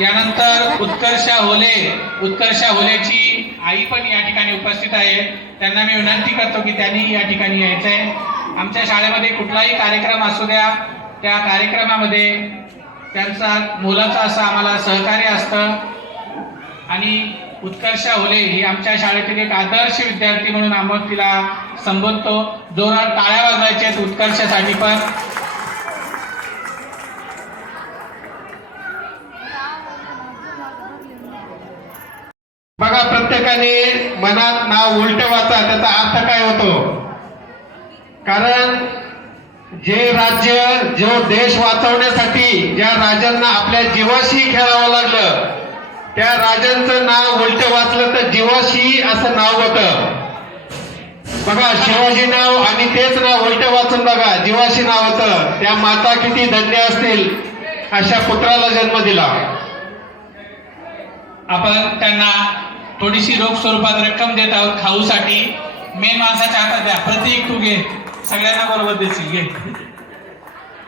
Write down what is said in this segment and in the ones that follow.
यानंतर उत्कर्षा होलेची आई पण या ठिकाणी उपस्थित आहे। त्यांना मी विनंती करतो की त्यांनी या ठिकाणी यायचं आहे। आमच्या शाळेमध्ये कुठलाही कार्यक्रम असू द्या, त्या कार्यक्रमामध्ये त्यांचा मोलाचा असं आम्हाला सहकार्य असतं आणि उत्कर्षा होले ही आमच्या शाळेतील एक आदर्श विद्यार्थी म्हणून आम्ही तिला संबोधतो। जोरात टाळ्या वाजवायच्या आहेत उत्कर्षासाठी पण। बघा, प्रत्येकाने मनात नाव उलट वाचा, त्याचा अर्थ काय होतो? कारण जे राज्य, जो देश वाचवण्यासाठी ज्या राजांना आपल्या जीवाशी खेळावं लागलं, त्या राजांचं नाव उलट वाचलं तर जीवाशी असं नाव होतं। बघा, शिवाजी नाव आणि तेच नाव उलट वाचून बघा, जीवाशी नाव होतं। त्या माता किती धन्य असतील अशा पुत्राला जन्म दिला। आपण त्यांना थोडीशी रोख स्वरूपात रक्कम देत आहोत खाऊसाठी। मेन माणसाच्या हातात द्या, प्रतीक तू घे, सगळ्यांना बरोबर देशील, घे।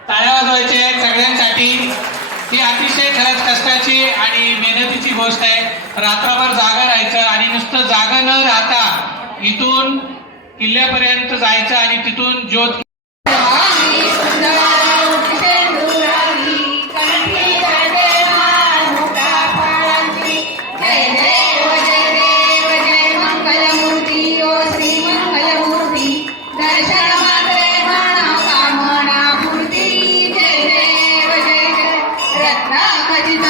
टाळ्या वाजवायचे सगळ्यांसाठी। ही अतिशय खरंच कष्टाची आणि मेहनतीची गोष्ट आहे। रात्रभर जागा राहायचं आणि नुसतं जागा न राहता इथून किल्ल्यापर्यंत जायचं आणि तिथून ज्योत रत्नाखचित